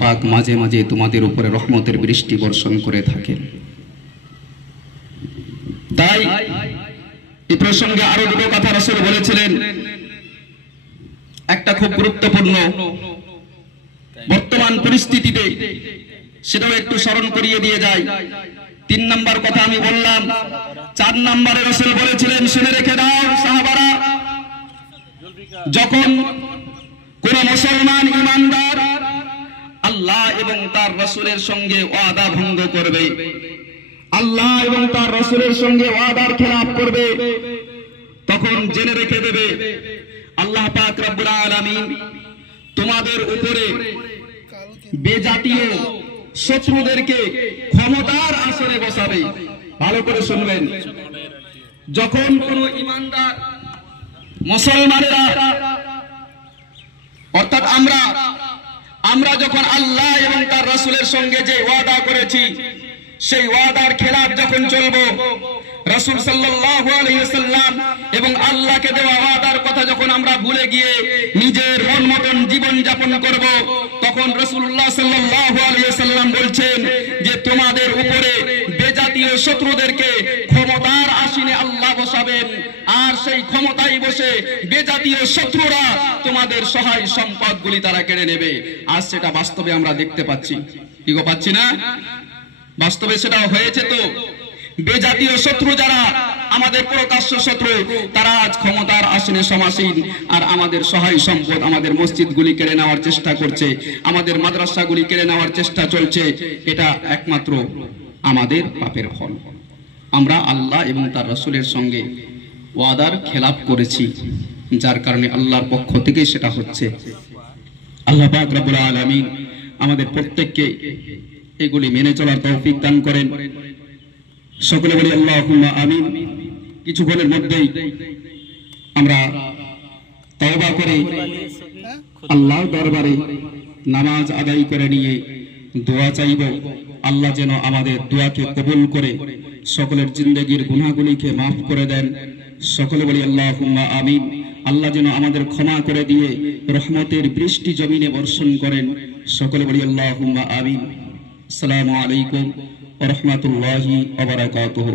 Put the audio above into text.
পাক মাঝে মাঝে তোমাদের উপরে রহমতের বৃষ্টি বর্ষণ করে থাকেন। তাই এই প্রসঙ্গে আরো দুটো কথা রাসূল বলেছিলেন। একটা খুব গুরুত্বপূর্ণ বর্তমান পরিস্থিতিতে, সেটাও একটু স্মরণ করিয়ে দিয়ে যায়। 3 নম্বর কথা আমি বললাম, 4 নম্বরে রাসূল বলেছিলেন, শুনে রেখে দাও সাহাবারা, যখন কোন মুসলমান ঈমানদার আল্লাহ এবং তার রাসূলের সঙ্গে ওয়াদা ভঙ্গ করবে, আল্লাহ এবং তার রাসূলের সঙ্গে ওয়াদার খেলাফ করবে, তখন জেনে রেখে দেবে আল্লাহ পাক রব্বুল আলামিন তোমাদের উপরে বেজাতীয় শত্রুদেরকে ক্ষমতার আসনে বসাবে। ভালো করে শুনবেন, যখন কোন ঈমানদার মুসলমানেরা, অর্থাৎ আমরা যখন আল্লাহ এবং তার রাসূলের সঙ্গে যে ওয়াদা করেছি সেই ওয়াদার খেলাফ যখন চলবো, রাসূল সাল্লাল্লাহু আলাইহি ওয়াসাল্লাম এবং আল্লাহকে দেওয়া ওয়াদার কথা যখন আমরা ভুলে গিয়ে নিজের মন মতন জীবন যাপন করব, তখন রাসূলুল্লাহ সাল্লাল্লাহু আলাইহি ওয়াসাল্লাম বলছেন যে তোমাদের উপরে বেজাতীয় শত্রুদেরকে ক্ষমতার আসনে আল্লাহ বসাবেন, আর সেই ক্ষমতায় বসে বেজাতীয় শত্রুরা তোমাদের সহায় সম্পদগুলি তারা কেড়ে নেবে। আজ সেটা বাস্তবে আমরা দেখতে পাচ্ছি, কি গো পাচ্ছি না? বাস্তবে সেটা হয়েছে। তো বেজাতীয় শত্রু যারা আমাদের প্রকাশ্য শত্রু, তারা আজ ক্ষমতার আসনে সমাসীন, আর আমাদের সহায় সম্পদ, আমাদের মসজিদগুলি কেড়ে নেওয়ার চেষ্টা করছে, আমাদের মাদ্রাসাগুলি কেড়ে নেওয়ার চেষ্টা চলছে। এটা একমাত্র আমাদের পাপের ফল। আমরা আল্লাহ এবং তার রাসূলের সঙ্গে ওয়াদার খেলাফ করেছি, যার কারণে আল্লাহর পক্ষ থেকে সেটা হচ্ছে। আল্লাহ পাক রব্বুল আলামিন আমাদের প্রত্যেককে এগুলি মেনে চলার তৌফিক দান করেন। সকলে বলি আল্লাহুম্মা আমিন। কিছুক্ষণের মধ্যেই আমরা তওবা করে আল্লাহর দরবারে নামাজ আদায় করে নিয়ে দোয়া চাইব। আল্লাহ যেন আমাদের দোয়াকে কবুল করে সকলের জিন্দেগির গুনাহগুলিকে মাফ করে দেন। সকলে বলি আল্লাহুম্মা আমিন। আল্লাহ যেন আমাদের ক্ষমা করে দিয়ে রহমতের বৃষ্টি জমিনে বর্ষণ করেন। সকলে বলি আল্লাহুম্মা আমিন। আসসালামু আলাইকুম ওয়া রাহমাতুল্লাহি ওয়া বারাকাতুহু।